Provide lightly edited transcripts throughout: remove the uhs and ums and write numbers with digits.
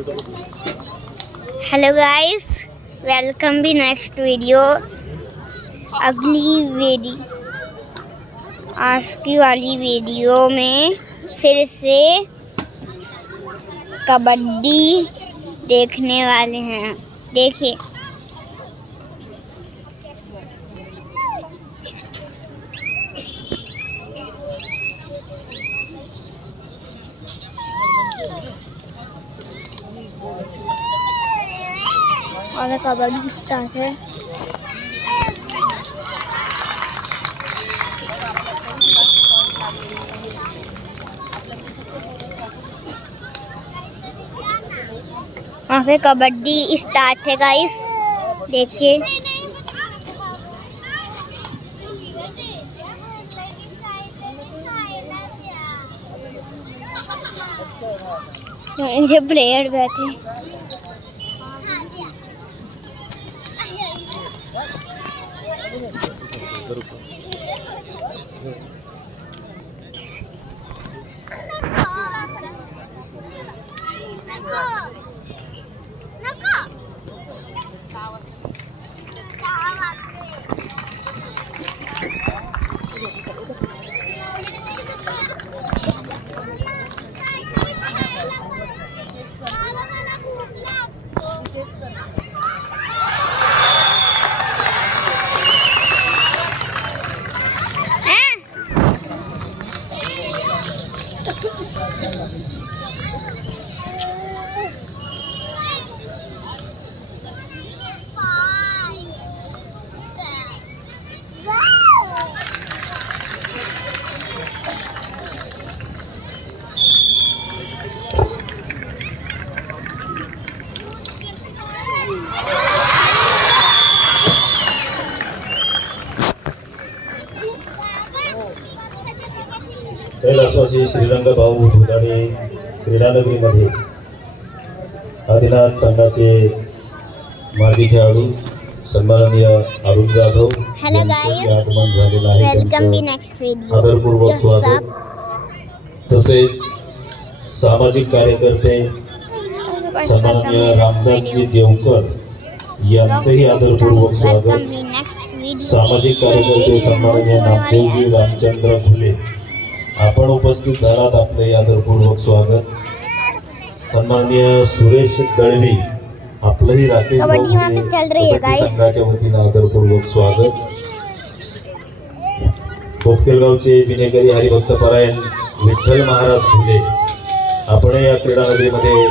Hello guys, welcome भी next video. आज की वाली वीडियो में फिर से कबड्डी देखने वाले हैं। देखिए और कबड्डी स्टार्ट है। वहाँ पे कबड्डी स्टार्ट है गाइस, देखिए। जो प्लेयर बैठे कैलासवासी श्रीरंग भाऊ धुदाडे क्रीडानगरीमध्ये आदिनाथ संघाचे माजी खेळाडू सन्माननीय अरुण जाधव यांचे आगमन झालेलं आहे। वेलकम बी नेक्स्ट वीडियो। आदरपूर्वक स्वागत। तसेच सामाजिक कार्यकर्ते सन्माननीय रामदासजी देवकर यांचेही आदरपूर्वक स्वागत। सामाजिक कार्यकर्ते सन्माननीय नामदेवजी रामचंद्र फुले आपण उपस्थित झालात, आपले आदरपूर्वक स्वागत। सन्माननीय सुरेश दळवी आपलंही राकेश संघाच्या वतीनं आदरपूर्वक स्वागत। कोपकेलगावचे विनेकरी हरिभक्त परायण विठ्ठल महाराज फुले आपण या क्रीडानगरीमध्ये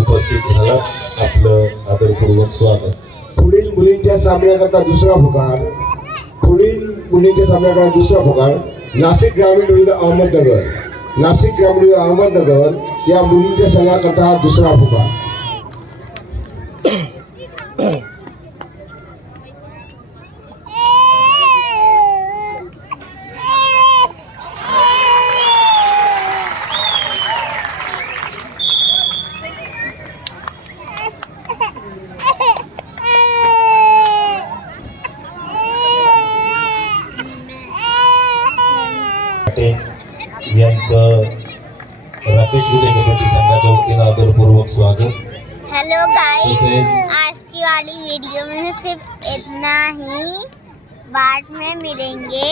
उपस्थित झालात, आपलं आदरपूर्वक स्वागत। पुढील मुलींच्या सामन्याकरता दुसरा पुकार नाशिक ग्रामीण विरुद्ध अहमदनगर। नाशिक ग्रामीण विरुद्ध अहमदनगर या मुलींच्या संघाकरता दुसरा पुकार। यांचं राकेश विले कबड्डी संघाच्या वतीनं आदरपूर्वक स्वागत। हेलो गाइस, आज की वाली वीडियो में सिर्फ इतना ही। बाद में मिलेंगे,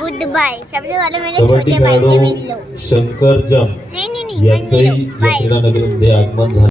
गुड बाय। सबसे पहले मेरे छोटे भाई से मिल लो। शंकर जम नहीं यांचंही या क्रीडानगरीमध्ये आगमन झालं।